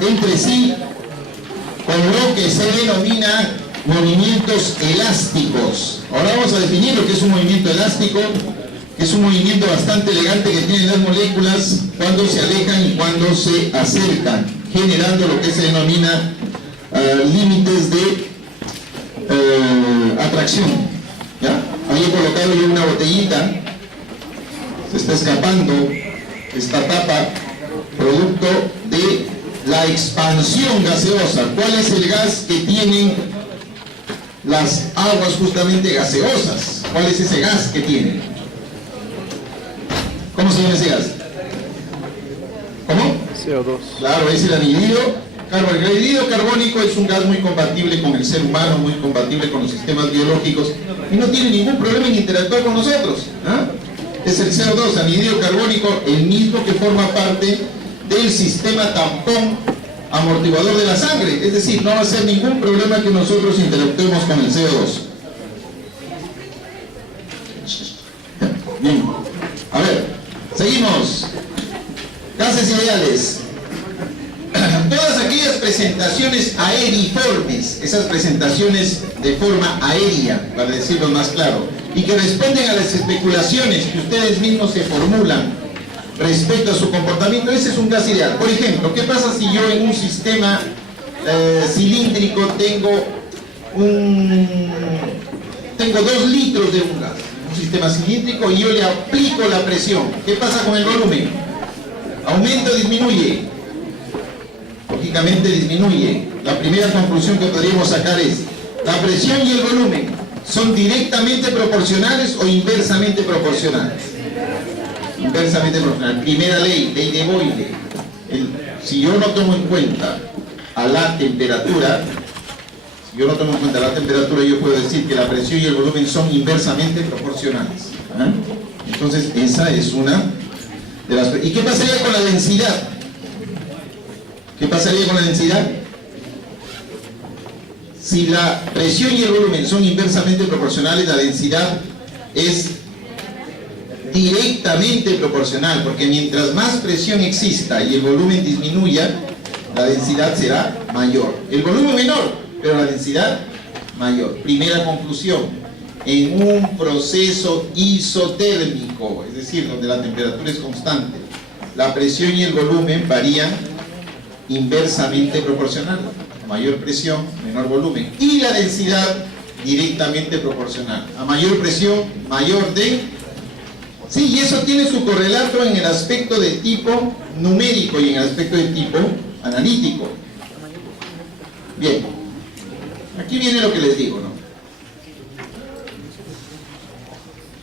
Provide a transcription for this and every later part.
entre sí con lo que se denomina movimientos elásticos. Ahora vamos a definir lo que es un movimiento elástico, que es un movimiento bastante elegante que tienen las moléculas cuando se alejan y cuando se acercan, generando lo que se denomina límites de atracción. ¿Ya? Ahí he colocado yo una botellita, se está escapando esta tapa, producto de la expansión gaseosa. ¿Cuál es el gas que tienen las aguas justamente gaseosas? ¿Cuál es ese gas que tienen? ¿Cómo se llama ese gas? ¿Cómo? CO2. Claro, es el anhídrido carbónico. El anhídrido carbónico es un gas muy compatible con el ser humano, muy compatible con los sistemas biológicos y no tiene ningún problema en interactuar con nosotros. Es el CO2, anhídrido carbónico, el mismo que forma parte del sistema tampón amortiguador de la sangre. Es decir, no va a ser ningún problema que nosotros interactuemos con el CO2. Bien, a ver, seguimos. Gases ideales. Todas aquellas presentaciones aeriformes, esas presentaciones de forma aérea, para decirlo más claro, y que responden a las especulaciones que ustedes mismos se formulan respecto a su comportamiento, ese es un gas ideal. Por ejemplo, ¿qué pasa si yo en un sistema cilíndrico tengo 2 litros de un gas, un sistema cilíndrico, y yo le aplico la presión? ¿Qué pasa con el volumen? ¿Aumenta o disminuye? Lógicamente disminuye. La primera conclusión que podríamos sacar es: la presión y el volumen son directamente proporcionales o inversamente proporcionales. Inversamente proporcional. Primera ley, ley de Boyle. Si yo no tomo en cuenta a la temperatura, yo puedo decir que la presión y el volumen son inversamente proporcionales. Entonces, esa es una de las... ¿Y qué pasaría con la densidad? ¿Qué pasaría con la densidad? Si la presión y el volumen son inversamente proporcionales, la densidad es directamente proporcional, porque mientras más presión exista y el volumen disminuya, la densidad será mayor. El volumen menor, pero la densidad mayor. Primera conclusión: en un proceso isotérmico, es decir, donde la temperatura es constante, la presión y el volumen varían inversamente proporcional. Mayor presión, menor volumen. Y la densidad directamente proporcional. A mayor presión, mayor densidad. Sí, y eso tiene su correlato en el aspecto de tipo numérico y en el aspecto de tipo analítico. Bien, aquí viene lo que les digo, ¿no?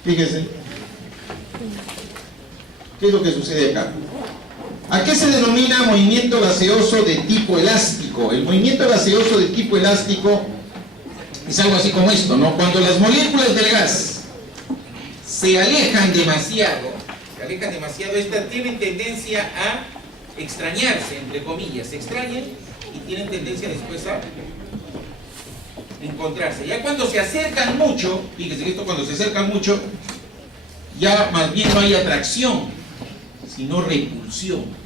Fíjense, ¿qué es lo que sucede acá? ¿A qué se denomina movimiento gaseoso de tipo elástico? El movimiento gaseoso de tipo elástico es algo así como esto, ¿no? Cuando las moléculas del gas se alejan demasiado, estas tienen tendencia a extrañarse, entre comillas, se extrañan y tienen tendencia después a encontrarse. Ya cuando se acercan mucho, fíjense que esto cuando se acercan mucho, ya más bien no hay atracción, sino repulsión.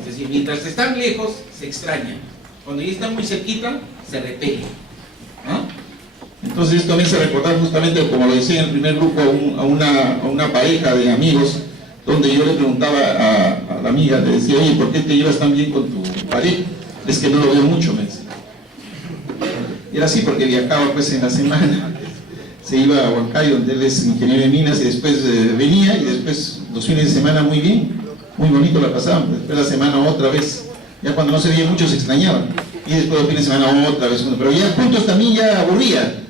Es decir, mientras están lejos, se extrañan. Cuando ya están muy cerquita, se repelen. Entonces esto me hace recordar justamente, como lo decía en el primer grupo, a una pareja de amigos, donde yo le preguntaba a la amiga, le decía: oye, ¿por qué te llevas tan bien con tu pareja? Es que no lo veo mucho, me dice. Era así porque viajaba pues en la semana, se iba a Huancayo, donde él es ingeniero de minas, y después venía, y después los fines de semana muy bien, muy bonito la pasaban. Después la semana otra vez, ya cuando no se veía mucho se extrañaban, y después los fines de semana otra vez, pero ya juntos también ya aburría,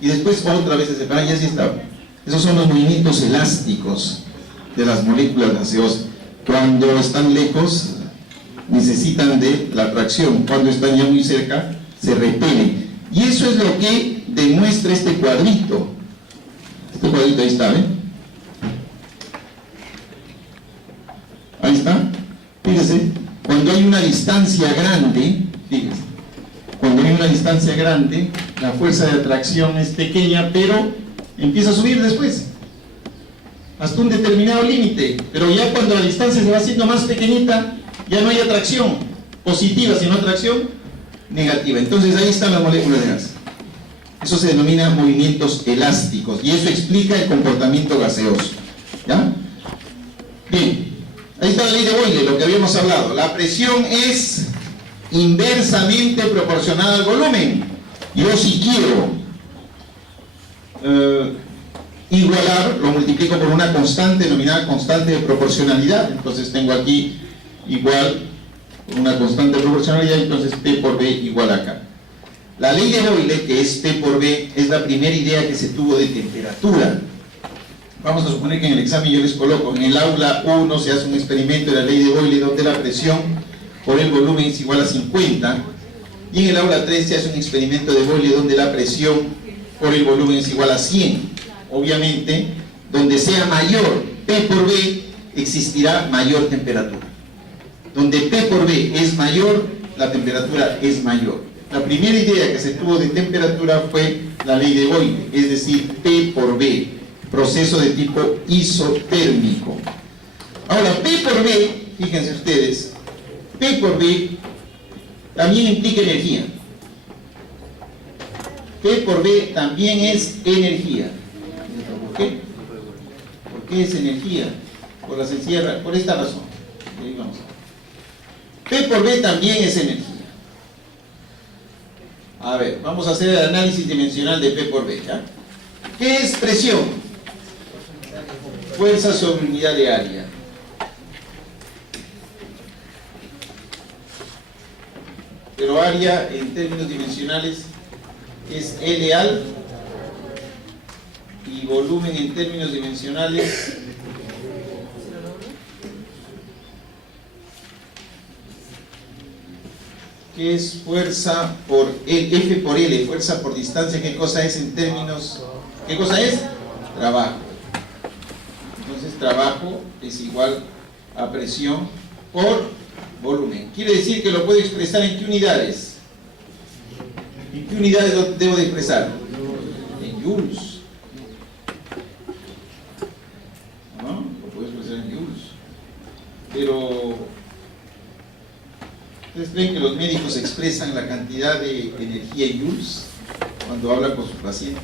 y después otra vez se separaban y así estaba. Esos son los movimientos elásticos de las moléculas gaseosas. Cuando están lejos necesitan de la atracción, cuando están ya muy cerca se repelen, y eso es lo que demuestra este cuadrito. Este cuadrito ahí está, ¿ven? Ahí está. Fíjese, cuando hay una distancia grande, fíjese, cuando hay una distancia grande, la fuerza de atracción es pequeña, pero empieza a subir después, hasta un determinado límite. Pero ya cuando la distancia se va haciendo más pequeñita, ya no hay atracción, positiva, sino atracción negativa. Entonces ahí están las moléculas de gas. Eso se denomina movimientos elásticos y eso explica el comportamiento gaseoso. ¿Ya? Bien, ahí está la ley de Boyle, lo que habíamos hablado. La presión es inversamente proporcional al volumen. Yo si quiero igualar, lo multiplico por una constante denominada constante de proporcionalidad. Entonces tengo aquí igual por una constante de proporcionalidad, entonces P por B igual a acá. La ley de Boyle, que es P por B, es la primera idea que se tuvo de temperatura. Vamos a suponer que en el examen yo les coloco, en el aula 1 se hace un experimento de la ley de Boyle donde la presión por el volumen es igual a 50, y en el aula 3 se hace un experimento de Boyle donde la presión por el volumen es igual a 100. Obviamente, donde sea mayor P por B, existirá mayor temperatura. Donde P por B es mayor, la temperatura es mayor. La primera idea que se tuvo de temperatura fue la ley de Boyle, es decir, P por B, proceso de tipo isotérmico. Ahora, P por B, fíjense ustedes, P por B también implica energía. P por B también es energía. ¿Por qué? ¿Por qué es energía? Por la sencilla, por esta razón. Ahí vamos. P por B también es energía. A ver, vamos a hacer el análisis dimensional de P por B, ¿ya? ¿Qué es presión? Fuerza sobre unidad de área. Pero área en términos dimensionales es L al, y volumen en términos dimensionales que es fuerza por F por L, fuerza por distancia. ¿Qué cosa es en términos? ¿Qué cosa es? Trabajo. Entonces trabajo es igual a presión por volumen. Quiere decir que lo puedo expresar en qué unidades. ¿En qué unidades lo debo de expresar? En joules. ¿No? Lo puedo expresar en joules. Pero ¿ustedes creen que los médicos expresan la cantidad de energía en joules cuando hablan con su paciente?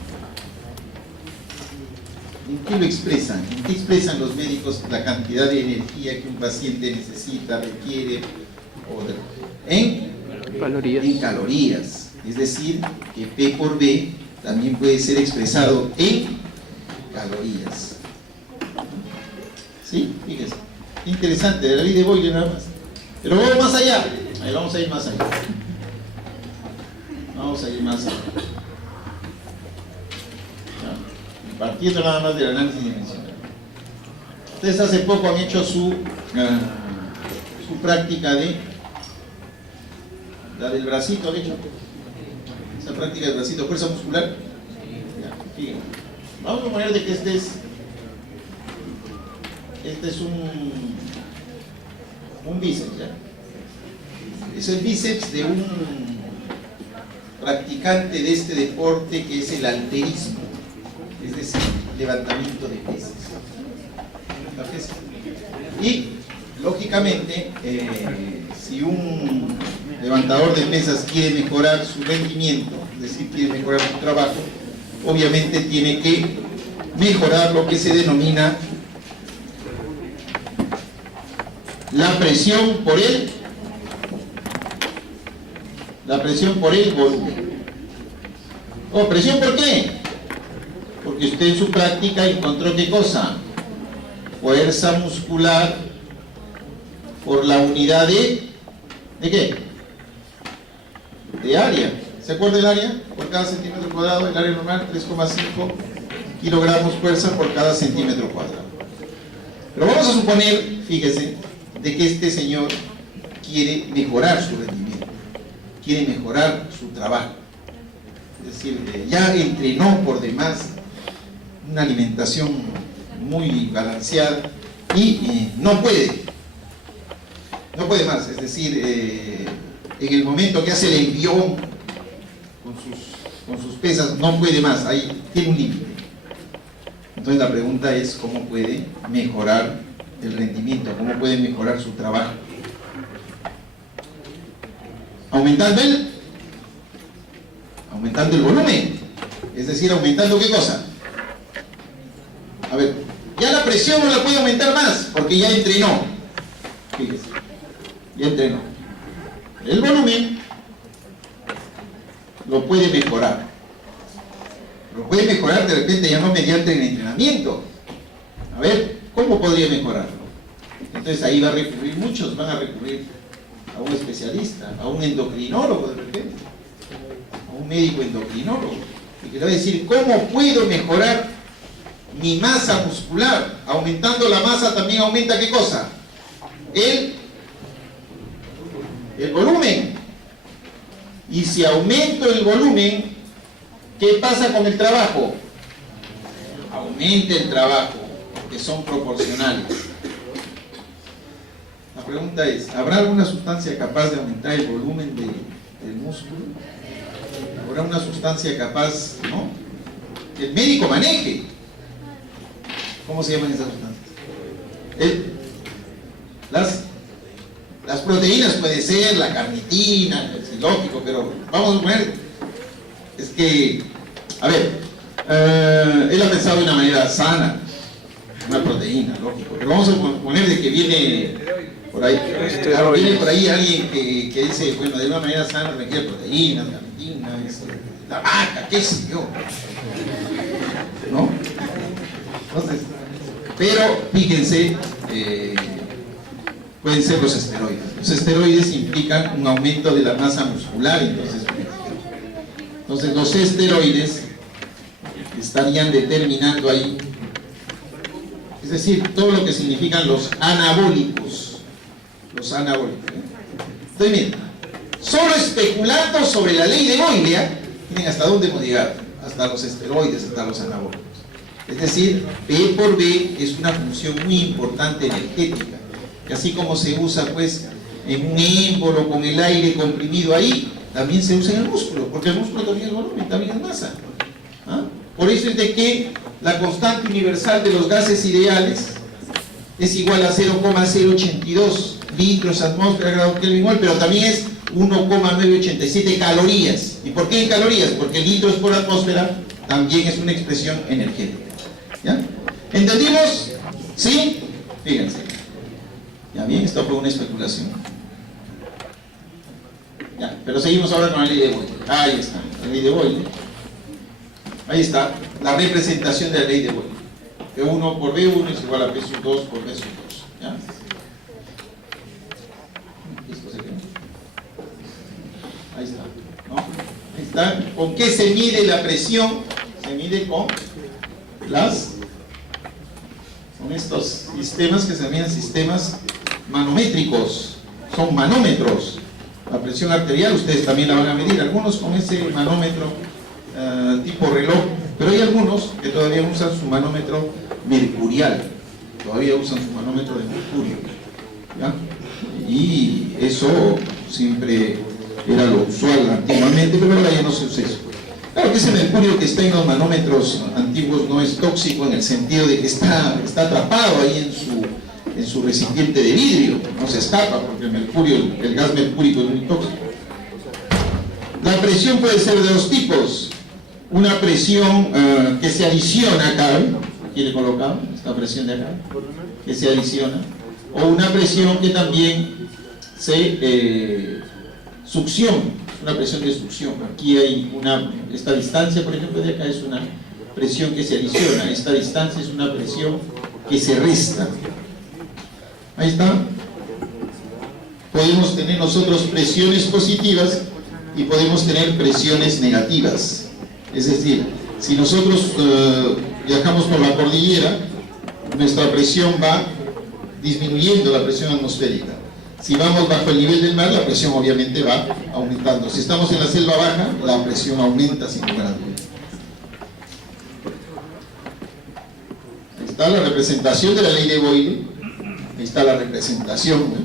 ¿En qué lo expresan? ¿En qué expresan los médicos la cantidad de energía que un paciente necesita, requiere? En calorías. En calorías. Es decir, que P por B también puede ser expresado en calorías. ¿Sí? Fíjense. Interesante, de la ley de Boyle nada más. Pero vamos más allá. Ahí vamos a ir más allá. Vamos a ir más allá. Partiendo nada más del análisis dimensional. Ustedes hace poco han hecho su práctica de la del bracito, ¿han hecho? Esa práctica del bracito, fuerza muscular. Ya, fíjense. Vamos a poner de que este es un bíceps, ¿ya? Es el bíceps de un practicante de este deporte que es el halterismo, es decir, levantamiento de pesas. Y, lógicamente, si un levantador de pesas quiere mejorar su rendimiento, es decir, quiere mejorar su trabajo, obviamente tiene que mejorar lo que se denomina la presión por el volumen. ¿O presión por qué? Porque usted en su práctica encontró ¿qué cosa? Fuerza muscular por la unidad ¿de qué? De área. ¿Se acuerda el área? Por cada centímetro cuadrado, el área normal 3,5 kilogramos fuerza por cada centímetro cuadrado. Pero vamos a suponer, fíjese, de que este señor quiere mejorar su rendimiento, quiere mejorar su trabajo. Es decir, ya entrenó por demás, una alimentación muy balanceada y no puede más, es decir, en el momento que hace el envión con sus pesas no puede más, ahí tiene un límite. Entonces la pregunta es cómo puede mejorar el rendimiento, cómo puede mejorar su trabajo. Aumentando el volumen. Es decir, aumentando ¿qué cosa? A ver, ya la presión no la puede aumentar más, porque ya entrenó. Fíjese, ya entrenó. El volumen lo puede mejorar. Lo puede mejorar de repente ya no mediante el entrenamiento. A ver, ¿cómo podría mejorarlo? Entonces ahí va a recurrir, muchos van a recurrir a un especialista, a un endocrinólogo de repente, a un médico endocrinólogo, y que le va a decir, ¿cómo puedo mejorar mi masa muscular? Aumentando la masa también aumenta ¿qué cosa? El volumen. Y si aumento el volumen, ¿qué pasa con el trabajo? Aumenta el trabajo, porque son proporcionales. La pregunta es, ¿habrá alguna sustancia capaz de aumentar el volumen del músculo? ¿Habrá una sustancia capaz, no? Que el médico maneje. ¿Cómo se llaman esas sustancias? Las proteínas puede ser, la carnitina, el silógico, pero vamos a poner, es que, a ver, él ha pensado de una manera sana, una proteína, lógico, pero vamos a poner de que viene por ahí, viene por ahí alguien que dice, bueno, de una manera sana requiere proteínas, carnitina, la vaca, qué sé yo, ¿no? Entonces, pero fíjense, pueden ser los esteroides. Los esteroides implican un aumento de la masa muscular, entonces los esteroides estarían determinando ahí, es decir, todo lo que significan los anabólicos. Los anabólicos. Entonces, miren, solo especulando sobre la ley de Boyle, miren hasta dónde hemos llegado, hasta los esteroides, hasta los anabólicos. Es decir, B por B es una función muy importante energética. Y así como se usa pues en un émbolo con el aire comprimido ahí, también se usa en el músculo, porque el músculo también es volumen, también es masa. ¿Ah? Por eso es de que la constante universal de los gases ideales es igual a 0,082 litros atmósfera grado Kelvin mol, pero también es 1,987 calorías. ¿Y por qué en calorías? Porque litros por atmósfera también es una expresión energética. ¿Ya? ¿Entendimos? ¿Sí? Fíjense. Ya bien, esto fue una especulación. Ya, pero seguimos ahora con la ley de Boyle. Ahí está, la ley de Boyle. Ahí está, la representación de la ley de Boyle. B1 por B1 es igual a B sub 2 por B sub 2. ¿Ya? ¿Esto se quedó? Ahí está, ¿no? Ahí está. ¿Con qué se mide la presión? Se mide con estos sistemas que se llaman sistemas manométricos, son manómetros. La presión arterial ustedes también la van a medir, algunos con ese manómetro tipo reloj, pero hay algunos que todavía usan su manómetro mercurial, todavía usan su manómetro de mercurio, ¿ya? Y eso siempre era lo usual antiguamente, pero ahora ya no se usa eso. Claro que ese mercurio que está en los manómetros antiguos no es tóxico en el sentido de que está atrapado ahí en su recipiente de vidrio, no se escapa, porque el mercurio, el gas mercúrico es muy tóxico. La presión puede ser de dos tipos: una presión que se adiciona acá, aquí le colocamos esta presión de acá, que se adiciona, o una presión que también se succiona, una presión de succión. Aquí hay esta distancia, por ejemplo, de acá es una presión que se adiciona, esta distancia es una presión que se resta. Ahí está. Podemos tener nosotros presiones positivas y podemos tener presiones negativas. Es decir, si nosotros viajamos por la cordillera, nuestra presión va disminuyendo, la presión atmosférica. Si vamos bajo el nivel del mar, la presión obviamente va aumentando. Si estamos en la selva baja, la presión aumenta sin lugar a dudas. Ahí está la representación de la ley de Boyle. Ahí está la representación, ¿no?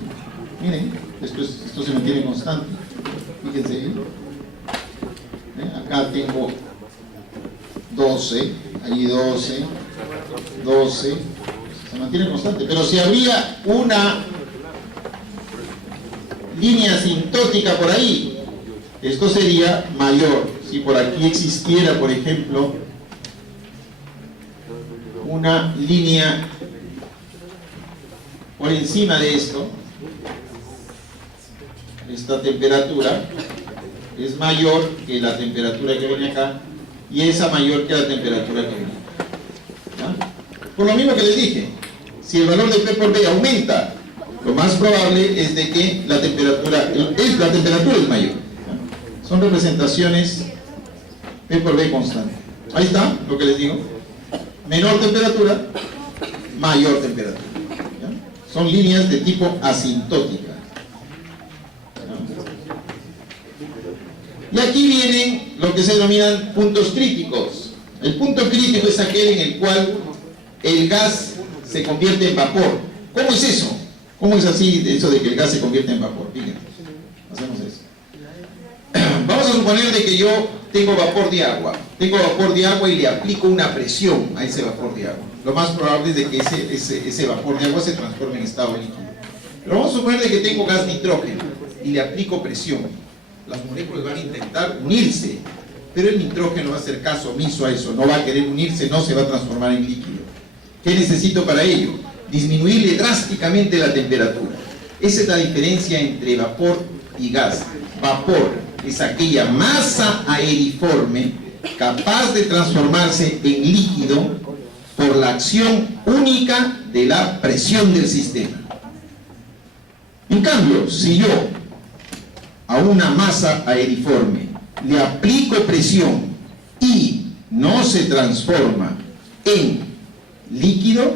Miren, esto se mantiene constante. Fíjense bien. Acá tengo 12, ahí 12, 12, se mantiene constante. Pero si habría una línea asintótica por ahí, Esto sería mayor. Si por aquí existiera, por ejemplo, una línea por encima de esto, esta temperatura es mayor que la temperatura que viene acá, y esa mayor que la temperatura que viene acá. ¿Ya? Por lo mismo que les dije, si el valor de P por B aumenta, lo más probable es de que la temperatura es mayor. ¿Ya? Son representaciones P por B constante. Ahí está lo que les digo. Menor temperatura, mayor temperatura. ¿Ya? Son líneas de tipo asintótica. ¿Ya? Y aquí vienen lo que se denominan puntos críticos. El punto crítico es aquel en el cual el gas se convierte en vapor. ¿Cómo es eso? ¿Cómo es así eso de que el gas se convierte en vapor? Fíjense, hacemos eso. Vamos a suponer de que yo tengo vapor de agua. Tengo vapor de agua y le aplico una presión a ese vapor de agua. Lo más probable es de que ese vapor de agua se transforme en estado líquido. Pero vamos a suponer de que tengo gas nitrógeno y le aplico presión. Las moléculas van a intentar unirse, pero el nitrógeno va a hacer caso omiso a eso, no va a querer unirse, no se va a transformar en líquido. ¿Qué necesito para ello? Disminuirle drásticamente la temperatura. Esa es la diferencia entre vapor y gas. Vapor es aquella masa aeriforme capaz de transformarse en líquido por la acción única de la presión del sistema. En cambio, si yo a una masa aeriforme le aplico presión y no se transforma en líquido,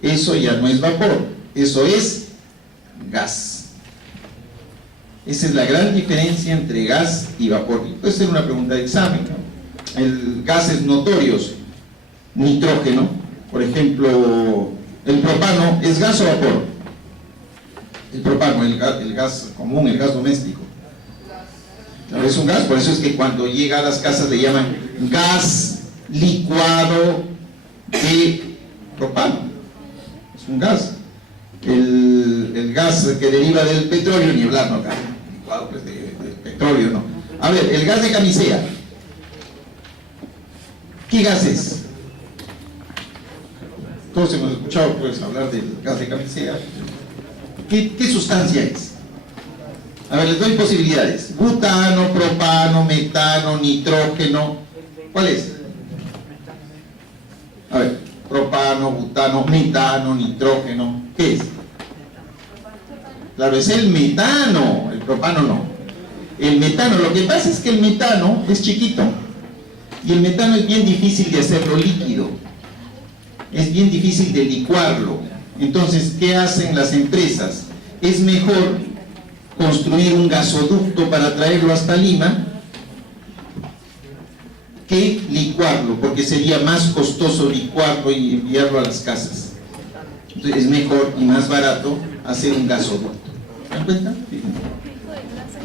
eso ya no es vapor, eso es gas. Esa es la gran diferencia entre gas y vapor. Puede ser una pregunta de examen, ¿no? El gases notorios, nitrógeno, por ejemplo, el propano, ¿es gas o vapor? El propano, el gas común, el gas doméstico. Claro, es un gas, por eso es que cuando llega a las casas le llaman gas licuado de propano. Es un gas. El gas que deriva del petróleo, ni hablar, no, licuado pues de petróleo, no. A ver, el gas de camisea. ¿Qué gas es? Todos hemos escuchado pues hablar del gas de camisea. ¿Qué sustancia es? A ver, les doy posibilidades. Butano, propano, metano, nitrógeno. ¿Cuál es? A ver, propano, butano, metano, nitrógeno. ¿Qué es? Claro, es el metano. El propano no. El metano, lo que pasa es que el metano es chiquito. Y el metano es bien difícil de hacerlo líquido. Es bien difícil de licuarlo. Entonces, ¿qué hacen las empresas? Es mejor construir un gasoducto para traerlo hasta Lima que licuarlo, porque sería más costoso licuarlo y enviarlo a las casas. Entonces es mejor y más barato hacer un gasoducto. ¿Se dan cuenta?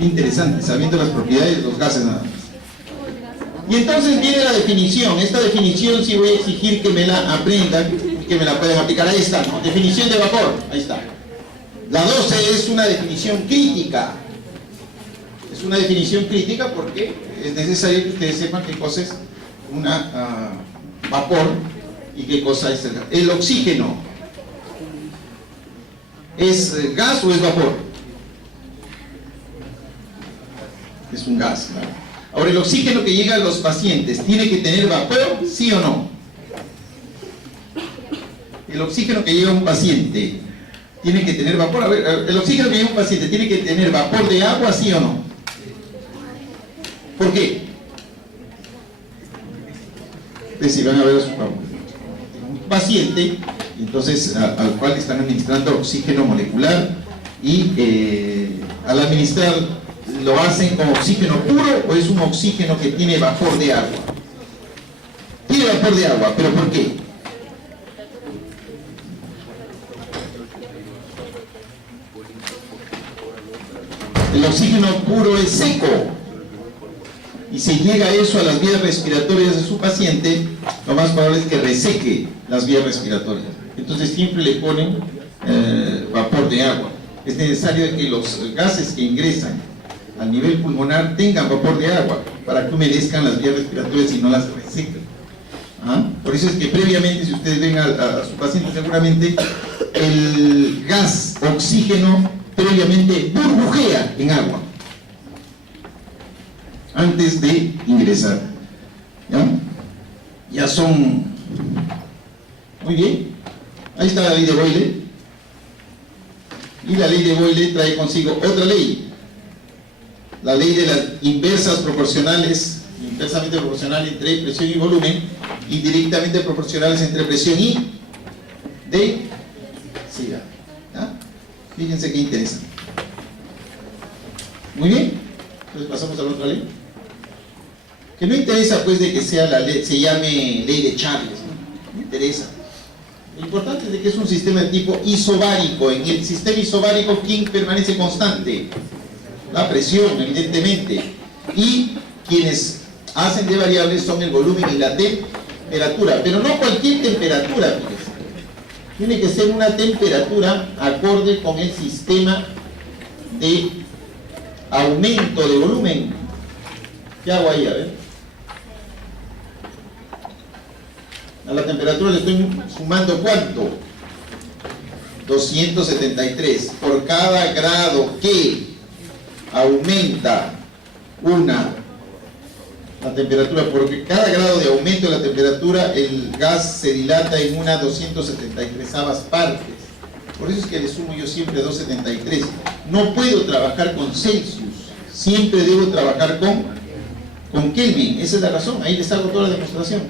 Interesante, sabiendo las propiedades de los gases nada más. Y entonces viene la definición. Esta definición sí voy a exigir que me la aprendan, que me la puedan aplicar. Ahí está, ¿no? Definición de vapor, ahí está. La 12 es una definición crítica. Es una definición crítica porque es necesario que ustedes sepan qué cosa es una vapor y qué cosa es el gas. El oxígeno, ¿es gas o es vapor? Es un gas, ¿no? Ahora, el oxígeno que llega a los pacientes, ¿tiene que tener vapor, sí o no? El oxígeno que llega a un paciente, ¿tiene que tener vapor? A ver, el oxígeno que llega a un paciente, ¿tiene que tener vapor de agua, sí o no? ¿Por qué? Pues si van a ver un paciente, entonces al cual están administrando oxígeno molecular y al administrar, ¿lo hacen con oxígeno puro o es un oxígeno que tiene vapor de agua? Tiene vapor de agua, ¿pero por qué? El oxígeno puro es seco y si llega eso a las vías respiratorias de su paciente, lo más probable es que reseque las vías respiratorias. Entonces siempre le ponen vapor de agua. Es necesario que los gases que ingresan al nivel pulmonar tengan vapor de agua para que humedezcan las vías respiratorias y no las resequen. ¿Ah? Por eso es que previamente, si ustedes ven a su paciente, seguramente el gas oxígeno previamente burbujea en agua antes de ingresar. Ya son... Muy bien. Ahí está la ley de Boyle. Y la ley de Boyle trae consigo otra ley. La ley de las inversas proporcionales, inversamente proporcional entre presión y volumen, y directamente proporcionales entre presión y densidad. Fíjense qué interesante. Muy bien. Entonces pasamos a la otra ley. Que no interesa pues de que sea la ley, se llame ley de Charles, no interesa. Lo importante es de que es un sistema de tipo isobárico. En el sistema isobárico, ¿quién permanece constante? La presión, evidentemente. Y quienes hacen de variables son el volumen y la temperatura. Pero no cualquier temperatura, fíjense. Tiene que ser una temperatura acorde con el sistema de aumento de volumen. ¿Qué hago ahí? A ver. A la temperatura le estoy sumando ¿cuánto? 273. Por cada grado que aumenta la temperatura, porque cada grado de aumento de la temperatura, el gas se dilata en una 273ª partes. Por eso es que le sumo yo siempre 273. No puedo trabajar con Celsius, siempre debo trabajar con Kelvin. Esa es la razón. Ahí les hago toda la demostración.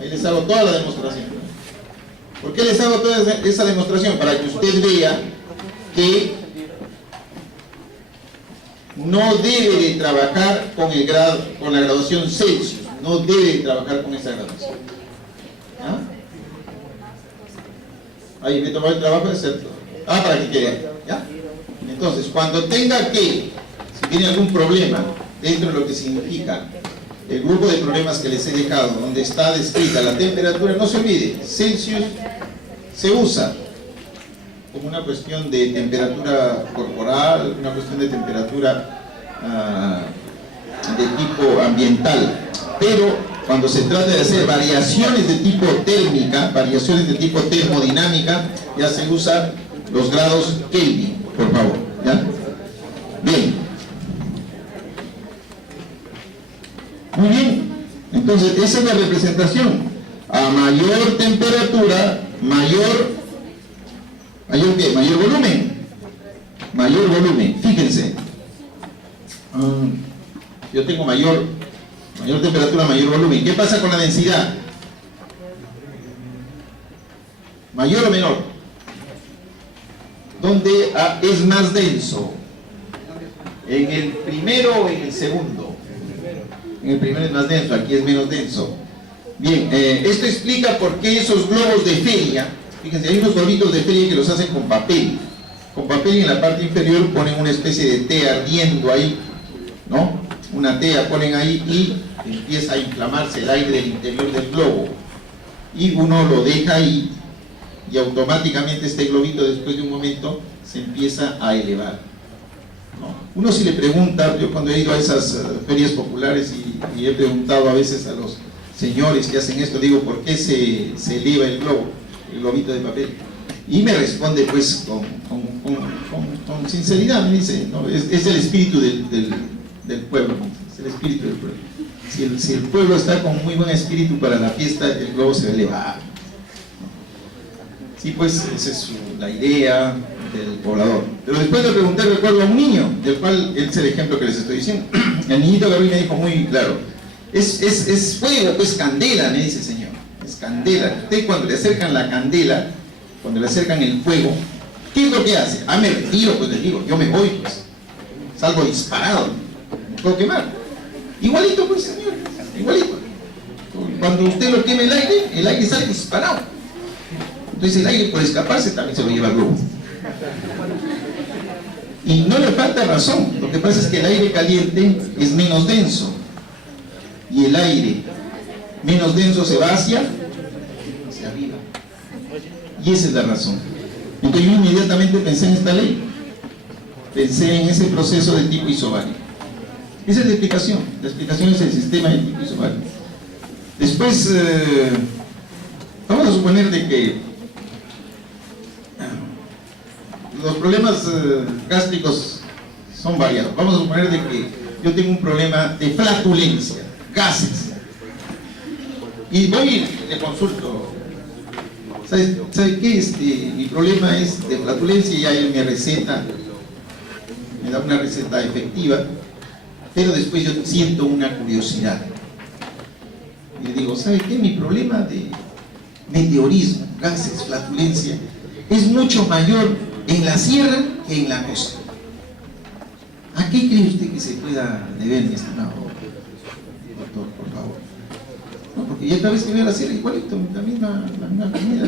Ahí les hago toda la demostración. ¿Por qué les hago toda esa demostración? Para que usted vea que no debe de trabajar con la graduación Celsius. No debe de trabajar con esa graduación. Ahí me he tomado el trabajo de hacer todo. Para que quede. ¿Ya? Entonces, cuando tenga que, si tiene algún problema dentro de lo que significa el grupo de problemas que les he dejado, donde está descrita la temperatura, no se olvide, Celsius se usa como una cuestión de temperatura corporal, una cuestión de temperatura de tipo ambiental, pero cuando se trata de hacer variaciones de tipo térmica, variaciones de tipo termodinámica, ya se usa los grados Kelvin, por favor, ¿ya? Bien. Muy bien, entonces esa es la representación. A mayor temperatura, mayor ¿qué? Mayor volumen. Mayor volumen, fíjense. Yo tengo mayor temperatura, mayor volumen. ¿Qué pasa con la densidad? ¿Mayor o menor? ¿Dónde es más denso? ¿En el primero o en el segundo? En el primero es más denso, aquí es menos denso. Bien, esto explica por qué esos globos de feria, fíjense, hay unos globitos de feria que los hacen con papel. Con papel, y en la parte inferior ponen una especie de té ardiendo ahí, ¿no? Una tea ponen ahí y empieza a inflamarse el aire del interior del globo. Y uno lo deja ahí y automáticamente este globito, después de un momento, se empieza a elevar. Uno si le pregunta, yo cuando he ido a esas ferias populares y he preguntado a veces a los señores que hacen esto, digo, ¿por qué se eleva el globito de papel? Y me responde pues con sinceridad, me dice, no, es el espíritu del pueblo, es el espíritu del pueblo. Si el pueblo está con muy buen espíritu para la fiesta, el globo se va a elevar. Sí, pues esa es la idea del poblador. Pero después le pregunté, recuerdo a un niño, del cual es el ejemplo que les estoy diciendo. El niñito Gabriel me dijo muy claro, es fuego, pues candela, me dice el señor, es candela. Usted cuando le acercan la candela, cuando le acercan el fuego, ¿qué es lo que hace? Me retiro, pues les digo, yo me voy, pues salgo disparado, me puedo quemar. Igualito, pues señor, igualito. Cuando usted lo queme el aire sale disparado. Entonces el aire, por escaparse, también se lo lleva el globo. Y no le falta razón. Lo que pasa es que el aire caliente es menos denso, y el aire menos denso se va hacia arriba. Y esa es la razón. Entonces yo inmediatamente pensé en esta ley. pensé en ese proceso de tipo isobárico. Esa es la explicación es el sistema de tipo isobárico. Después, vamos a suponer de que los problemas gástricos son variados. Vamos a suponer de que yo tengo un problema de flatulencia, gases, y voy y le consulto. ¿Sabe qué? Mi problema es de flatulencia, y ahí me receta, me da una receta efectiva, pero después yo siento una curiosidad. Y le digo, ¿sabe qué? Mi problema de meteorismo, gases, flatulencia, es mucho mayor en la sierra que en la costa. ¿A qué cree usted que se pueda deber, mi estimado doctor, por favor? No, porque ya cada vez que veo la sierra igualito, la misma comida,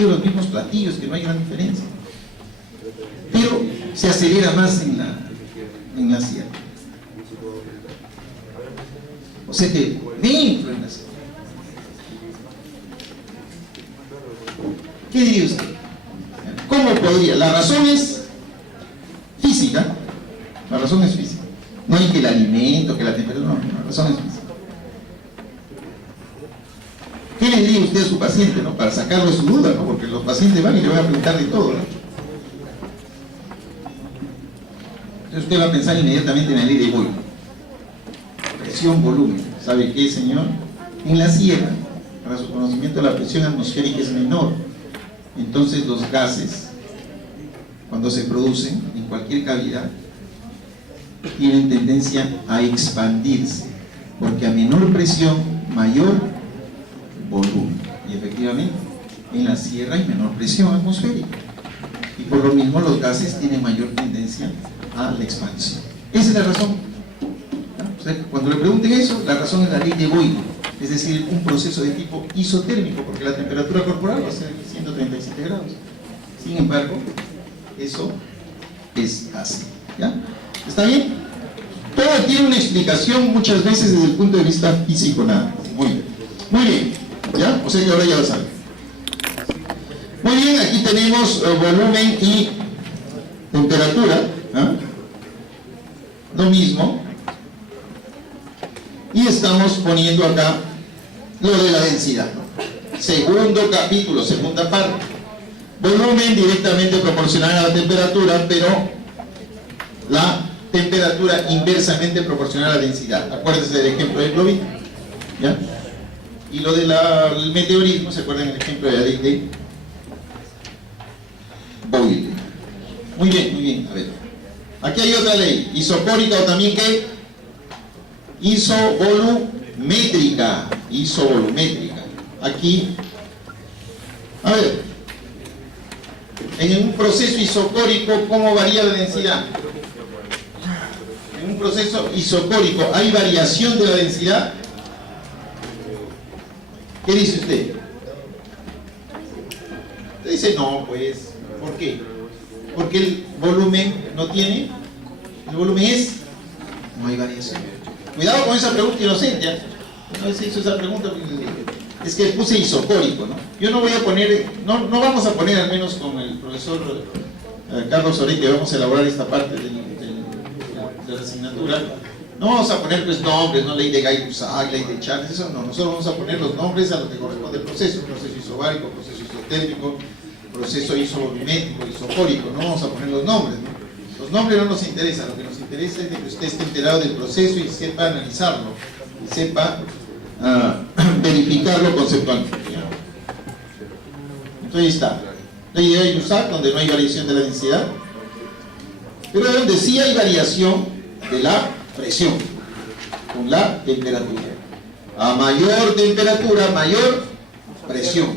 los mismos platillos, que no hay gran diferencia. Pero se acelera más en la sierra. O sea que me influencia. ¿Qué diría usted? ¿Cómo podría? La razón es física. La razón es física. No hay que el alimento, que la temperatura, no, la razón es física. ¿Qué le diría usted a su paciente, no? Para sacarlo de su duda, ¿no? Porque los pacientes van y le van a preguntar de todo, ¿no? Entonces usted va a pensar inmediatamente en la ley de Boyle. Presión, volumen. ¿Sabe qué, señor? En la sierra, para su conocimiento, la presión atmosférica es menor. Entonces los gases, cuando se producen en cualquier cavidad, tienen tendencia a expandirse, porque a menor presión, mayor volumen. Y efectivamente, en la sierra hay menor presión atmosférica. Y por lo mismo los gases tienen mayor tendencia a la expansión. Esa es la razón. O sea, cuando le pregunten eso, la razón es la ley de Boyle, es decir, un proceso de tipo isotérmico, porque la temperatura corporal va a ser 137 grados. Sin embargo, eso es así. ¿Ya? ¿Está bien? Todo tiene una explicación muchas veces desde el punto de vista físico, nada. Muy bien. Muy bien. ¿Ya? O sea que ahora ya lo saben. Muy bien, aquí tenemos volumen y temperatura. ¿Ah? Lo mismo. Y estamos poniendo acá lo de la densidad. Segundo capítulo, segunda parte. Volumen directamente proporcional a la temperatura, pero la temperatura inversamente proporcional a la densidad. Acuérdense del ejemplo del globito. ¿Ya? Y lo del meteorismo, ¿se acuerdan el ejemplo de la ley de Boyle? Muy bien, muy bien. A ver. Aquí hay otra ley, isocórica o también ¿qué? Isovolumétrica. Isovolumétrica. Aquí, a ver, en un proceso isocórico, ¿cómo varía la densidad? En un proceso isocórico, ¿hay variación de la densidad? ¿Qué dice usted? Usted dice no, pues, ¿por qué? Porque el volumen no tiene, el volumen es, no hay variación. Cuidado con esa pregunta inocente, ¿eh? Una vez se hizo esa pregunta, es que puse isocórico, ¿no? Yo no voy a poner, no vamos a poner, al menos con el profesor Carlos Sorí, que vamos a elaborar esta parte de la asignatura, no vamos a poner pues nombres, no ley de Gay-Lussac, ley de Charles, eso no, nosotros vamos a poner los nombres a lo que corresponde al proceso isobárico, proceso isotérmico, proceso isovolumétrico, isocórico, no vamos a poner los nombres, ¿no? Los nombres no nos interesan, lo que nos interesa es de que usted esté enterado del proceso y sepa analizarlo, y sepa verificarlo conceptualmente. Entonces ahí está, ley de Gay-Lussac, donde no hay variación de la densidad, pero donde sí hay variación de la presión con la temperatura. A mayor temperatura, mayor presión.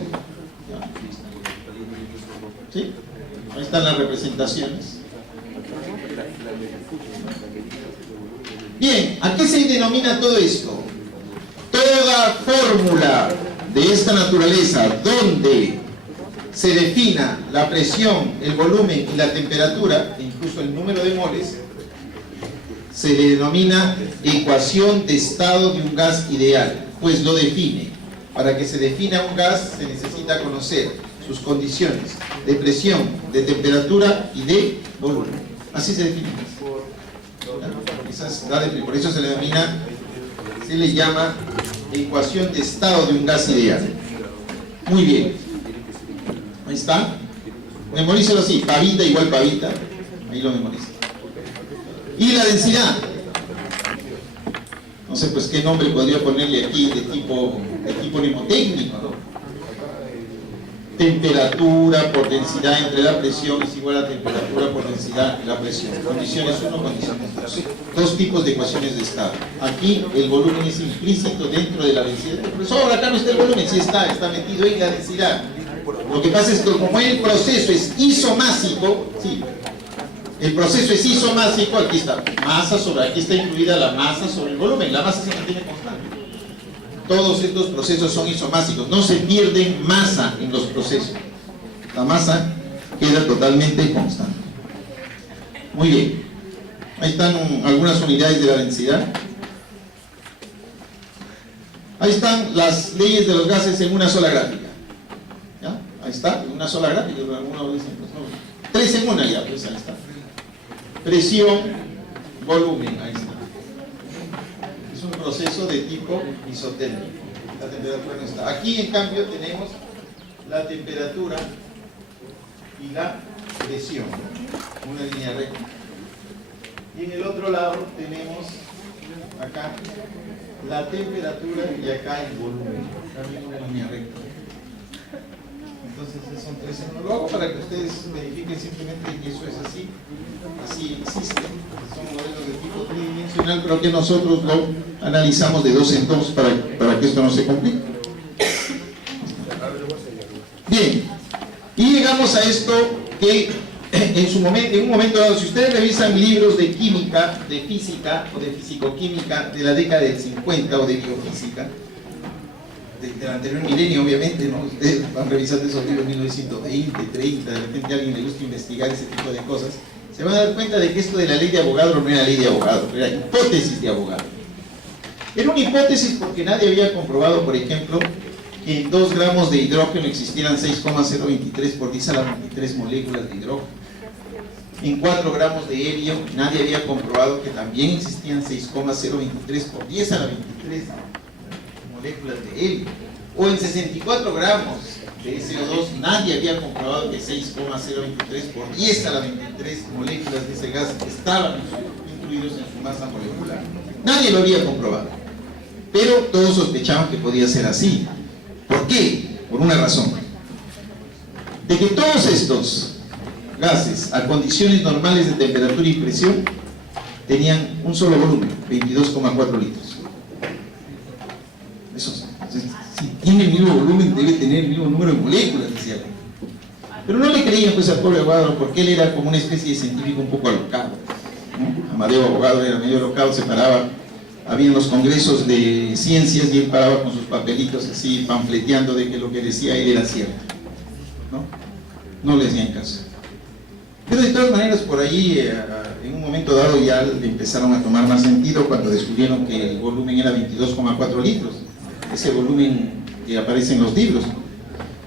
¿Sí? Ahí están las representaciones. Bien, ¿a qué se denomina todo esto? Toda fórmula de esta naturaleza donde se defina la presión, el volumen y la temperatura, e incluso el número de moles, se le denomina ecuación de estado de un gas ideal, pues lo define. Para que se defina un gas se necesita conocer sus condiciones de presión, de temperatura y de volumen. Así se define. Por eso se le denomina, se le llama ecuación de estado de un gas ideal. Muy bien. Ahí está. Memorícelo así, pavita igual pavita. Ahí lo memoriza. Y la densidad. No sé, pues qué nombre podría ponerle aquí de tipo mnemotécnico, ¿no? Temperatura por densidad entre la presión es igual a temperatura por densidad y la presión. Condiciones 1, condiciones 2. Dos tipos de ecuaciones de estado. Aquí el volumen es implícito dentro de la densidad. Profesor, acá no está el volumen, sí está metido en la densidad. Lo que pasa es que como el proceso es isomásico, sí, el proceso es isomásico, aquí está masa sobre, aquí está incluida la masa sobre el volumen, la masa se mantiene constante. Todos estos procesos son isomásicos, no se pierden masa en los procesos. La masa queda totalmente constante. Muy bien. Ahí están algunas unidades de la densidad. Ahí están las leyes de los gases en una sola gráfica. ¿Ya? Ahí está, en una sola gráfica. Algunos dicen, pues no, 3 en una ya, pues ahí está. Presión, volumen, ahí está. Es un proceso de tipo isotérmico. La temperatura no está. Aquí, en cambio, tenemos la temperatura y la presión. Una línea recta. Y en el otro lado tenemos acá la temperatura y acá el volumen. También una línea recta. Entonces, son 3 en uno. Lo hago para que ustedes verifiquen simplemente que eso es así. Así existe. Son modelos de tipo tridimensional, pero que nosotros lo analizamos de 2 en 2 para que esto no se complique. Bien. Y llegamos a esto que en un momento dado, si ustedes revisan libros de química, de física o de fisicoquímica de la década del 50 o de biofísica, del anterior milenio, obviamente, ¿no? Ustedes van revisando esos libros 1920, 30, de repente a alguien le gusta investigar ese tipo de cosas, se van a dar cuenta de que esto de la ley de Avogadro no era ley de Avogadro, era hipótesis de Avogadro. Era una hipótesis porque nadie había comprobado, por ejemplo, que en 2 gramos de hidrógeno existieran 6,023 por 10 a la 23 moléculas de hidrógeno. En 4 gramos de helio nadie había comprobado que también existían 6,023 por 10 a la 23 moléculas de helio. O en 64 gramos de SO2 nadie había comprobado que 6,023 por 10 a la 23 moléculas de ese gas estaban incluidos en su masa molecular. Nadie lo había comprobado. Pero todos sospechaban que podía ser así. ¿Por qué? Por una razón. De que todos estos gases a condiciones normales de temperatura y presión tenían un solo volumen, 22,4 litros. Eso, si tiene el mismo volumen, debe tener el mismo número de moléculas, decía. Pero no le creían pues al pobre Avogadro, porque él era como una especie de científico un poco alocado, ¿no? Amadeo Avogadro era medio alocado, se paraba, habían los congresos de ciencias y él paraba con sus papelitos así, panfleteando de que lo que decía él era cierto, ¿no? No le hacían caso. Pero de todas maneras, por allí, en un momento dado ya empezaron a tomar más sentido cuando descubrieron que el volumen era 22,4 litros, ese volumen que aparece en los libros.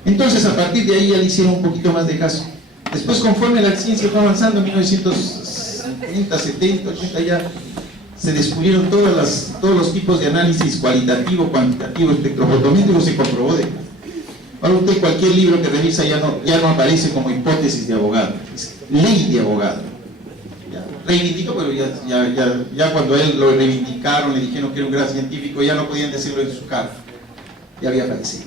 Entonces, a partir de ahí ya le hicieron un poquito más de caso. Después, conforme la ciencia fue avanzando, en 1950, 70, 80 ya se descubrieron todos los tipos de análisis cualitativo, cuantitativo, espectrofotométrico, se comprobó de ahora usted cualquier libro que revisa ya no aparece como hipótesis de Avogadro, es ley de Avogadro. Reivindicó, pero ya cuando a él lo reivindicaron, le dijeron que era un gran científico, ya no podían decirlo en su cara, ya había fallecido.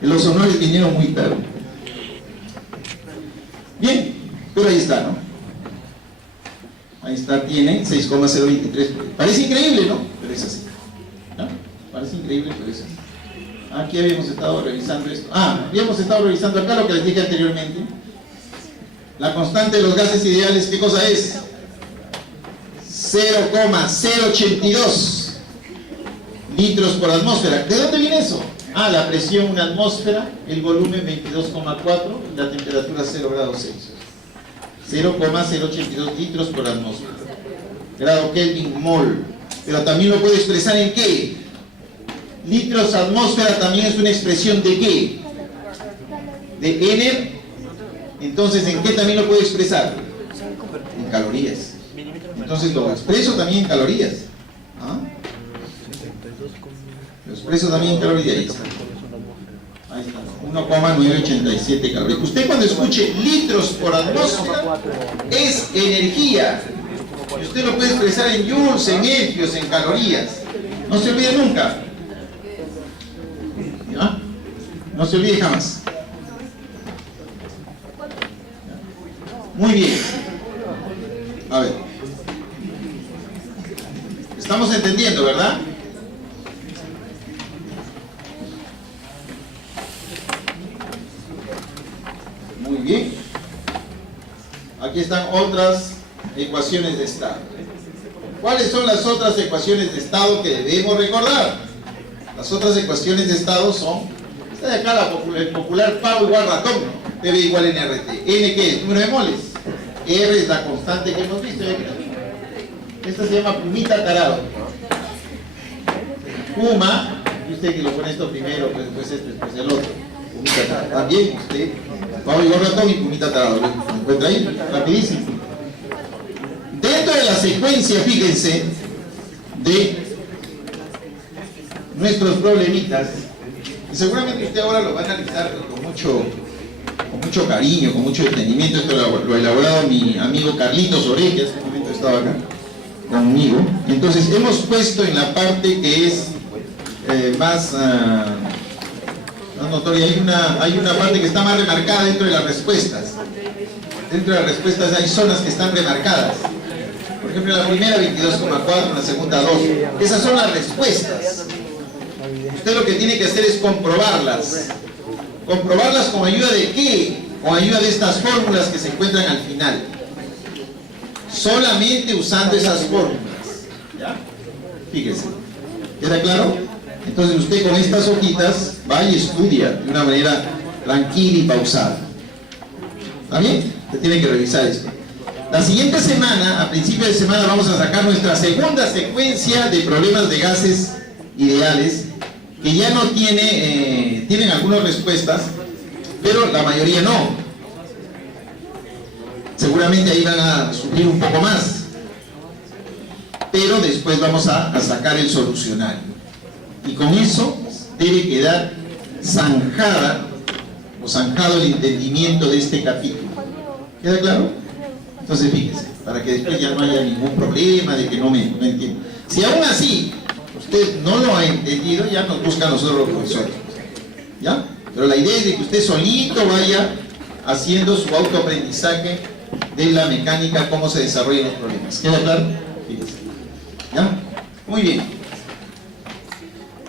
Los honores vinieron muy tarde. Bien, pero ahí está, ¿no? Ahí está, tiene 6,023. Parece increíble, ¿no? Pero es así, ¿no? Parece increíble, pero es así. Aquí habíamos estado revisando esto. Habíamos estado revisando acá lo que les dije anteriormente. La constante de los gases ideales, ¿qué cosa es? 0,082 litros por atmósfera. ¿De dónde viene eso? La presión, una atmósfera, el volumen 22,4 y la temperatura 0 grados Celsius. 0,082 litros por atmósfera. Grado Kelvin mol. Pero también lo puedo expresar en ¿qué? litros atmósfera también es una expresión de ¿qué? De ener. Entonces, ¿en qué también lo puedo expresar? En calorías. Entonces lo expreso también en calorías. ¿Ah? Lo expreso también en calorías. Ahí está. 1,987 calorías. Usted cuando escuche litros por atmósfera es energía. Y usted lo puede expresar en joules, en hercios, en calorías. No se olvide nunca. ¿Ya? No se olvide jamás. Muy bien. A ver. Estamos entendiendo, ¿verdad? Muy bien. Aquí están otras ecuaciones de estado. ¿Cuáles son las otras ecuaciones de estado que debemos recordar? Las otras ecuaciones de estado son, esta de acá, el popular pavo igual ratón, PV igual NRT. N, ¿qué es? Número de moles. R es la constante que hemos visto. Esta se llama Pumita tarado. Puma, y usted que lo pone esto primero, pues después este, después el otro. Pumita tarado. También usted, pavo igual ratón y Pumita tarado. ¿Lo encuentra ahí? Rapidísimo. Dentro de la secuencia, fíjense, de nuestros problemitas, y seguramente usted ahora lo va a analizar con mucho cariño, con mucho detenimiento. Esto lo ha elaborado mi amigo Carlitos Oreja, que en este momento estaba acá conmigo. Entonces hemos puesto en la parte que es más notoria, hay una parte que está más remarcada dentro de las respuestas. Dentro de las respuestas hay zonas que están remarcadas. Por ejemplo, en la primera 22,4, en la segunda 2. Esas son las respuestas. Usted lo que tiene que hacer es comprobarlas. ¿Comprobarlas con ayuda de qué? Con ayuda de estas fórmulas que se encuentran al final. Solamente usando esas fórmulas. ¿Ya? Fíjese. ¿Queda claro? Entonces usted con estas hojitas va y estudia de una manera tranquila y pausada. ¿Está bien? Usted tiene que revisar esto. La siguiente semana, a principio de semana, vamos a sacar nuestra segunda secuencia de problemas de gases ideales, que ya no tienen algunas respuestas, pero la mayoría no. Seguramente ahí van a sufrir un poco más, pero después vamos a sacar el solucionario. Y con eso debe quedar zanjado el entendimiento de este capítulo. ¿Queda claro? Entonces fíjese, para que después ya no haya ningún problema de que no entiendo. Si aún así usted no lo ha entendido, ya nos busca a nosotros los profesores. ¿Ya? Pero la idea es de que usted solito vaya haciendo su autoaprendizaje de la mecánica, cómo se desarrollan los problemas. ¿Queda claro? Fíjese. ¿Ya? Muy bien.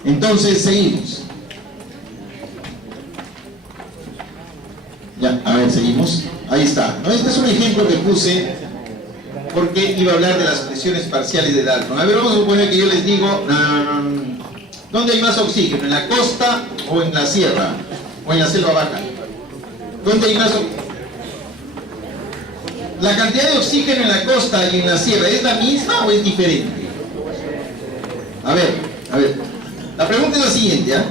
Entonces seguimos. Ya, a ver, seguimos. Ahí está. ¿No? Este es un ejemplo que puse porque iba a hablar de las presiones parciales de Dalton. A ver, vamos a suponer que yo les digo, ¿dónde hay más oxígeno? ¿En la costa o en la sierra? ¿O en la selva baja? ¿Dónde hay más oxígeno? ¿La cantidad de oxígeno en la costa y en la sierra es la misma o es diferente? A ver. La pregunta es la siguiente, ¿eh?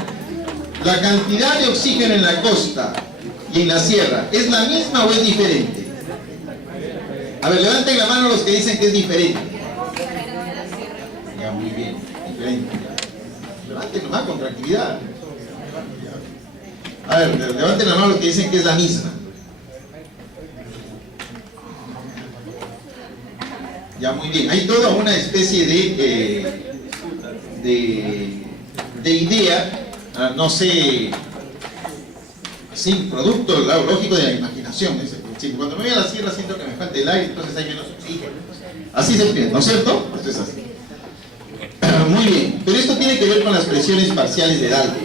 ¿La cantidad de oxígeno en la costa y en la sierra es la misma o es diferente? A ver, levanten la mano los que dicen que es diferente. Ya, muy bien, diferente. Levanten nomás con tranquilidad. A ver, levanten la mano los que dicen que es la misma. Ya, muy bien. Hay toda una especie de idea, no sé, sí, producto lógico de la imaginación. Sí, cuando me voy a la sierra siento que me falta el aire, entonces hay menos oxígeno. Así se entiende, ¿no es cierto? Esto es así. Muy bien, pero esto tiene que ver con las presiones parciales de Dalton.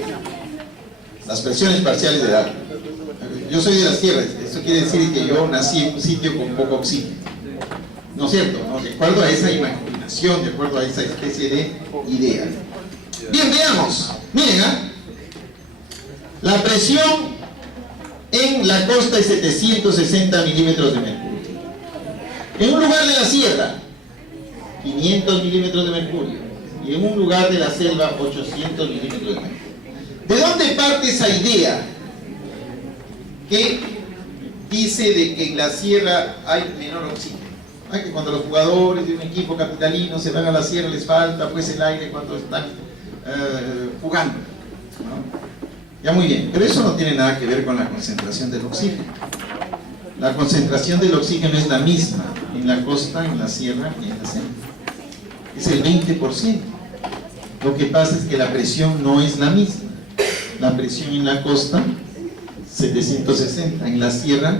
Las presiones parciales de Dalton. Yo soy de la sierra, eso quiere decir que yo nací en un sitio con poco oxígeno. ¿No es cierto? ¿No? De acuerdo a esa imaginación, de acuerdo a esa especie de idea. Bien, veamos. Miren, la presión en la costa es 760 milímetros de mercurio. En un lugar de la sierra, 500 milímetros de mercurio. y en un lugar de la selva 800 milímetros de mercurio. ¿De dónde parte esa idea que dice de que en la sierra hay menor oxígeno? Que cuando los jugadores de un equipo capitalino se van a la sierra les falta pues el aire cuando están jugando, ¿no? Ya, muy bien, pero eso no tiene nada que ver con la concentración del oxígeno. La concentración del oxígeno es la misma en la costa, en la sierra y en la selva. Es el 20%. Lo que pasa es que la presión no es la misma. La presión en la costa, 760, en la sierra,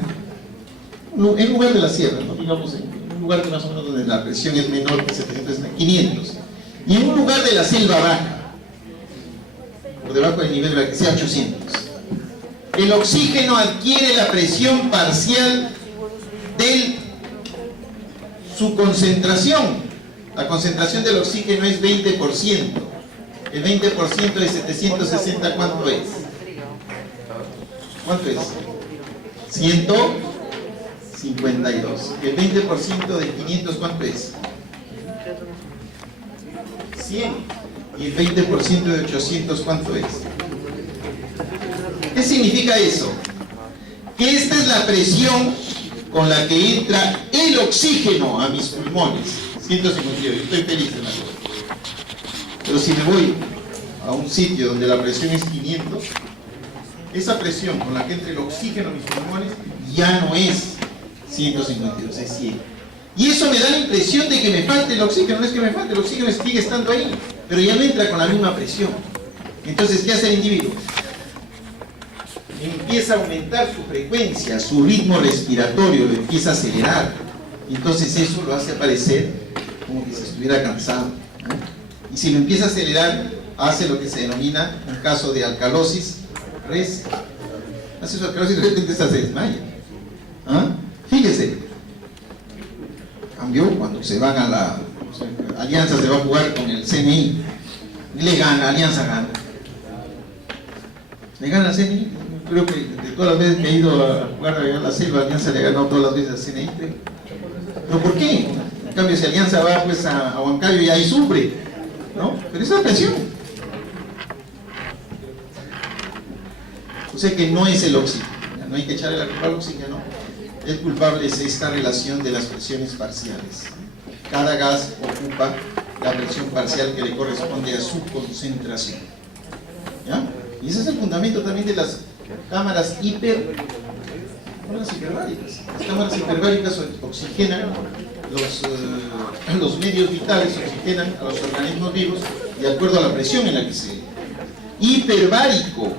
en lugar de la sierra, ¿no? Digamos en un lugar que más o menos donde la presión es menor que 760, 500. Y en un lugar de la selva baja, por debajo del nivel que sea 800. El oxígeno adquiere la presión parcial de su concentración. La concentración del oxígeno es 20%. El 20% de 760, ¿cuánto es? ¿Cuánto es? 152. El 20% de 500, ¿cuánto es? 100. Y el 20% de 800, ¿cuánto es? ¿Qué significa eso? Que esta es la presión con la que entra el oxígeno a mis pulmones. 152, estoy feliz en la cosa. Pero si me voy a un sitio donde la presión es 500, esa presión con la que entra el oxígeno a mis pulmones ya no es 152, es 100. Y eso me da la impresión de que me falta el oxígeno. No es que me falte el oxígeno, sigue estando ahí, pero ya no entra con la misma presión. Entonces, ¿qué hace el individuo? Empieza a aumentar su frecuencia, su ritmo respiratorio, lo empieza a acelerar. Entonces eso lo hace aparecer como que si estuviera cansado, ¿no? Y si lo empieza a acelerar, hace lo que se denomina, un caso de alcalosis res. Hace su alcalosis y de repente se desmaya. Fíjese, cambió cuando se van a la Alianza, se va a jugar con el CNI, le gana, Alianza gana. Le gana al CNI. Creo que de todas las veces que he ido a jugar a la selva, Alianza le ha ganado todas las veces al CNI. ¿Pero por qué? En cambio, si Alianza va pues a Huancayo y ahí sufre, ¿no? Pero esa es la presión. O sea que no es el oxígeno, no hay que echarle la culpa al oxígeno. El culpable es esta relación de las presiones parciales. Cada gas ocupa la presión parcial que le corresponde a su concentración. ¿Ya? Y ese es el fundamento también de las cámaras hiperbáricas. Las cámaras hiperbáricas oxigenan los medios vitales, oxigenan a los organismos vivos de acuerdo a la presión en la que se hiperbárico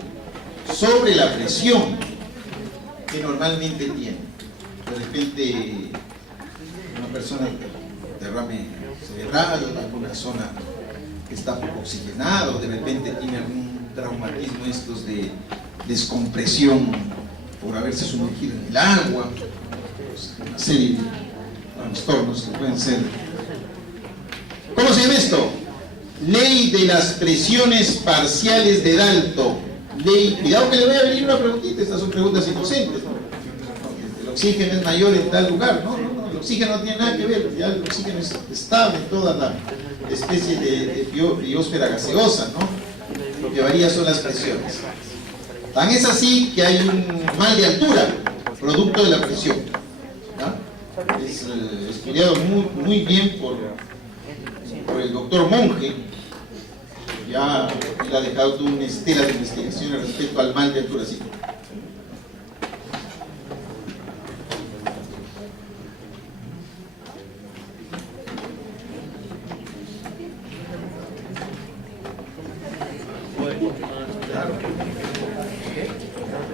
sobre la presión que normalmente tiene. De repente una persona derrame cerebral, alguna persona que está poco oxigenada, o de repente tiene algún traumatismo estos de descompresión por haberse sumergido en el agua, pues, una serie de trastornos que pueden ser. ¿Cómo se llama esto? Ley de las presiones parciales de Dalton. Ley, cuidado que le voy a venir una preguntita, estas son preguntas inocentes, ¿no? El oxígeno es mayor en tal lugar, no, el oxígeno no tiene nada que ver, ya el oxígeno es estable en toda la especie de biosfera gaseosa, ¿no? Lo que varía son las presiones. Tan es así que hay un mal de altura, producto de la presión, ¿no? Es estudiado muy bien por el doctor Monge. Ya él ha dejado toda una estela de investigaciones respecto al mal de altura. ¿Sí?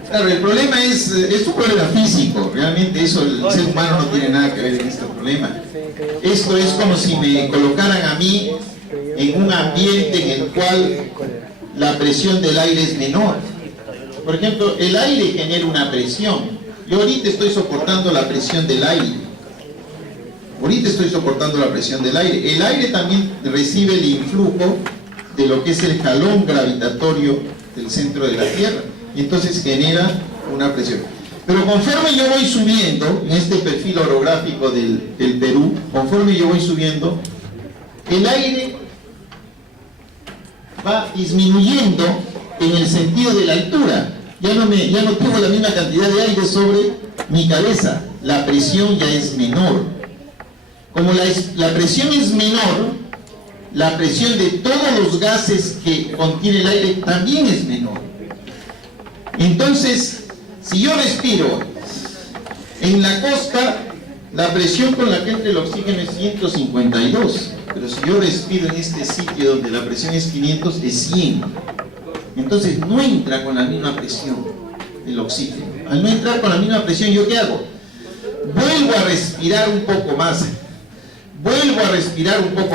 Claro, el problema es un problema físico, realmente eso el ser humano no tiene nada que ver en este problema. Esto es como si me colocaran a mí en un ambiente en el cual la presión del aire es menor. Por ejemplo, el aire genera una presión. Yo ahorita estoy soportando la presión del aire. El aire también recibe el influjo de lo que es el jalón gravitatorio del centro de la Tierra. Y entonces genera una presión. Pero conforme yo voy subiendo, en este perfil orográfico del Perú, conforme yo voy subiendo, el aire va disminuyendo en el sentido de la altura. Ya no tengo la misma cantidad de aire sobre mi cabeza, la presión ya es menor. Como la presión es menor, la presión de todos los gases que contiene el aire también es menor. Entonces, si yo respiro en la costa, la presión con la que entra el oxígeno es 152, pero si yo respiro en este sitio donde la presión es 500, es 100. Entonces no entra con la misma presión el oxígeno. Al no entrar con la misma presión, ¿yo qué hago? Vuelvo a respirar un poco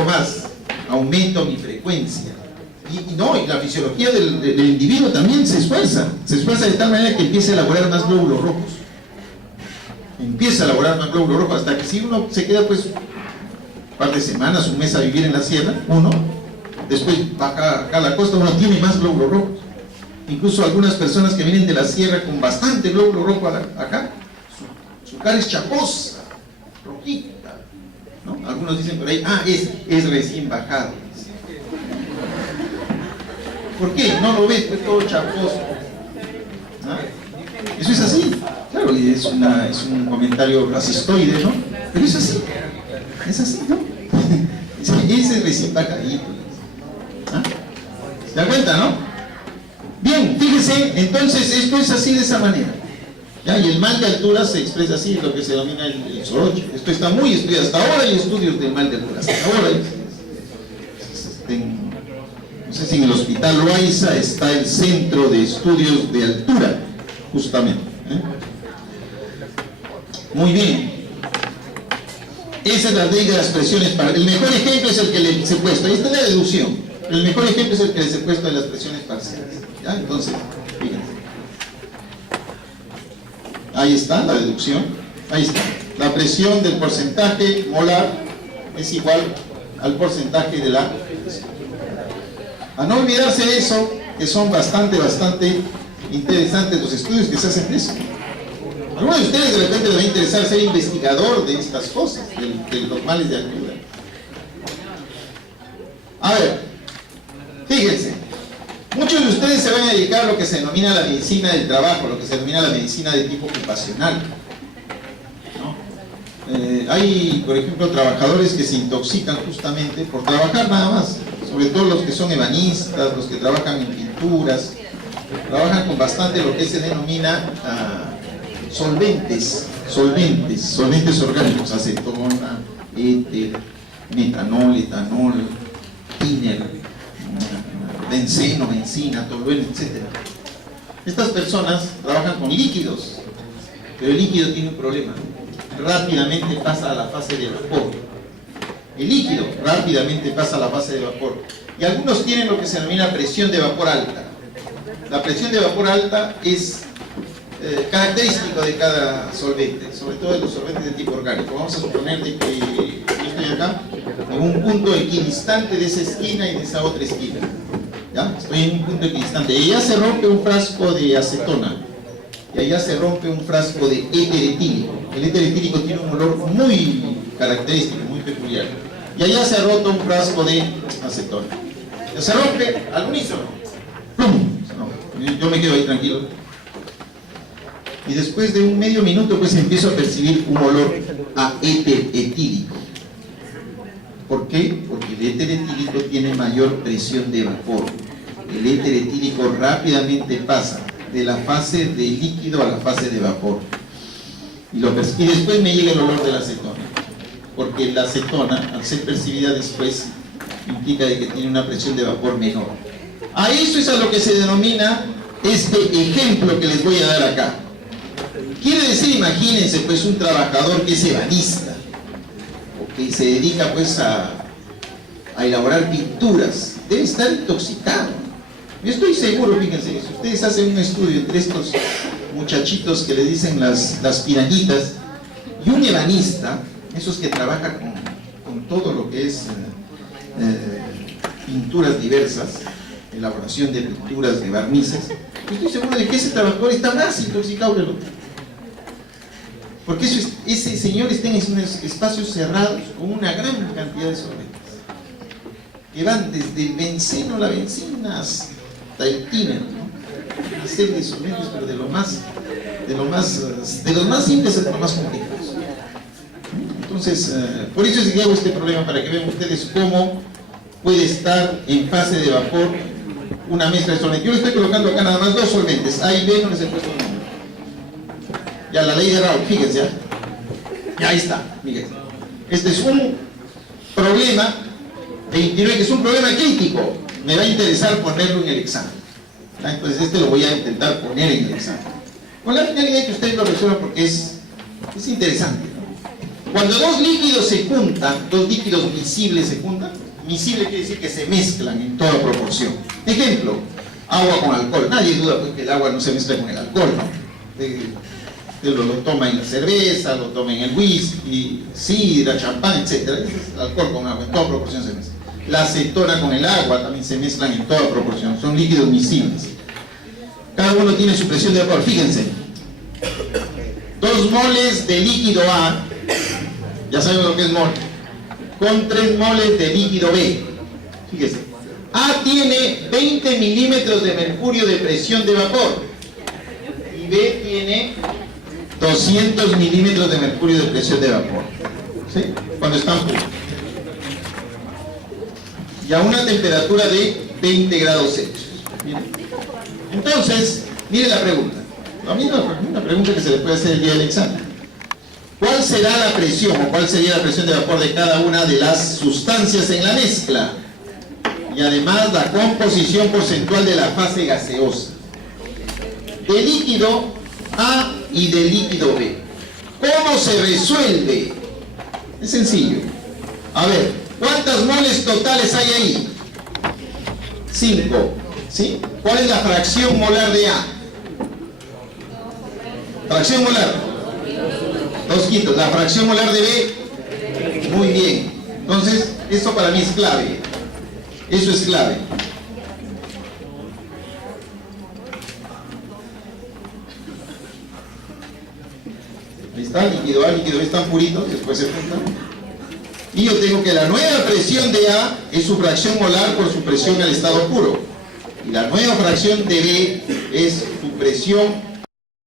más, aumento mi frecuencia. Y la fisiología del individuo también se esfuerza de tal manera que empieza a elaborar más glóbulos rojos. Hasta que si uno se queda pues un par de semanas, un mes a vivir en la sierra, después baja acá a la costa, uno tiene más glóbulos rojos. Incluso algunas personas que vienen de la sierra con bastante glóbulo rojo acá, su cara es chaposa, rojita, ¿no? Algunos dicen por ahí, es recién bajado. ¿Por qué? No lo ves, pues todo chaposo. ¿Ah? Eso es así. Claro, es un comentario rasistoide, ¿no? Pero es así, ¿no? Ese es recién bajadito. ¿Ah? ¿Se da cuenta, no? Bien, fíjese, entonces esto es así de esa manera. ¿Ya? Y el mal de altura se expresa así, lo que se denomina el soroche. Esto está muy estudiado. Hasta ahora hay estudios del mal de altura. Hasta ahora no sé si en el Hospital Loaiza está el Centro de Estudios de Altura, justamente. Muy bien. Esa es la ley de las presiones. El mejor ejemplo es el que les he puesto. Ahí está la deducción. El mejor ejemplo es el que les he puesto de las presiones parciales. ¿Ya? Entonces, fíjense. Ahí está la deducción. Ahí está. La presión del porcentaje molar es igual al porcentaje de la presión. A no olvidarse de eso, que son bastante interesantes los estudios que se hacen de eso. Algunos de ustedes de repente les va a interesar ser investigador de estas cosas, de los males de altura. A ver, fíjense, muchos de ustedes se van a dedicar a lo que se denomina la medicina del trabajo, lo que se denomina la medicina de tipo ocupacional, ¿no? Hay, por ejemplo, trabajadores que se intoxican justamente por trabajar nada más, sobre todo los que son ebanistas, los que trabajan en pinturas, trabajan con bastante lo que se denomina solventes orgánicos, acetona, éter, metanol, etanol, tiner, benceno, benzina, tolueno, etc. Estas personas trabajan con líquidos, pero el líquido tiene un problema, rápidamente pasa a la fase de vapor. El líquido rápidamente pasa a la fase de vapor. Y algunos tienen lo que se denomina presión de vapor alta. La presión de vapor alta es característico de cada solvente, sobre todo de los solventes de tipo orgánico. Vamos a suponer de que yo estoy acá en un punto equidistante de esa esquina y de esa otra esquina. ¿Ya? Estoy en un punto equidistante. Y allá se rompe un frasco de acetona. Y allá se rompe un frasco de éter etílico. El éter etílico tiene un olor muy característico, muy peculiar. Y allá se ha roto un frasco de acetona. Se rompe al unísono. ¡Pum! Yo me quedo ahí tranquilo. Y después de un medio minuto pues empiezo a percibir un olor a éter etílico. ¿Por qué? Porque el éter etílico tiene mayor presión de vapor. El éter etílico rápidamente pasa de la fase de líquido a la fase de vapor. Y después me llega el olor de la acetona. Porque la acetona, al ser percibida después, implica de que tiene una presión de vapor menor. A eso es a lo que se denomina este ejemplo que les voy a dar acá. Quiere decir, imagínense pues un trabajador que es ebanista, o que se dedica pues a elaborar pinturas, debe estar intoxicado. Yo estoy seguro, fíjense, si ustedes hacen un estudio entre estos muchachitos que le dicen las pirañitas, y un ebanista, esos que trabajan con todo lo que es pinturas diversas, elaboración de pinturas, de barnices, yo estoy seguro de que ese trabajador está más intoxicado que el otro. Porque ese señor está en esos espacios cerrados con una gran cantidad de solventes. que van desde el benceno, la bencina, hasta el tímer, ¿no? Hacer de solventes, pero de los más simples hasta los más complicados. Entonces, por eso es que hago este problema, para que vean ustedes cómo puede estar en fase de vapor una mezcla de solventes. Yo le estoy colocando acá nada más 2 solventes, A y B, no les he puesto nombre. Ya la ley de Raoult, fíjense, ya ahí está, fíjense. Este es un problema 29, que es un problema crítico. Me va a interesar ponerlo en el examen. Entonces este lo voy a intentar poner en el examen, con la finalidad de que ustedes lo resuelvan, porque es interesante, ¿no? Cuando 2 líquidos se juntan, 2 líquidos miscibles se juntan, miscible quiere decir que se mezclan en toda proporción. Ejemplo, agua con alcohol. Nadie duda pues, que el agua no se mezcla con el alcohol, ¿no? Lo toma en la cerveza, lo toma en el whisky, sidra, champán, etc. Es el alcohol con agua, en toda proporción se mezcla. La acetona con el agua también se mezclan en toda proporción, son líquidos miscibles. Cada uno tiene su presión de vapor, fíjense. 2 moles de líquido A, ya sabemos lo que es mol, con 3 moles de líquido B. Fíjense, A tiene 20 milímetros de mercurio de presión de vapor y B tiene 200 milímetros de mercurio de presión de vapor, ¿sí? Cuando están puros. Y a una temperatura de 20 grados Celsius. Miren. Entonces, miren la pregunta. A mí una pregunta que se le puede hacer el día del examen. ¿Cuál será la presión o cuál sería la presión de vapor de cada una de las sustancias en la mezcla? Y además la composición porcentual de la fase gaseosa. De líquido A y de líquido B. ¿Cómo se resuelve? Es sencillo. A ver, ¿cuántas moles totales hay ahí? 5. ¿Sí? ¿Cuál es la fracción molar de A? Fracción molar. 2/5. La fracción molar de B. Muy bien. Entonces, esto para mí es clave. Eso es clave. Ahí está, líquido A, líquido B están puritos, después se juntan. Y yo tengo que la nueva presión de A es su fracción molar por su presión al estado puro. Y la nueva fracción de B es su presión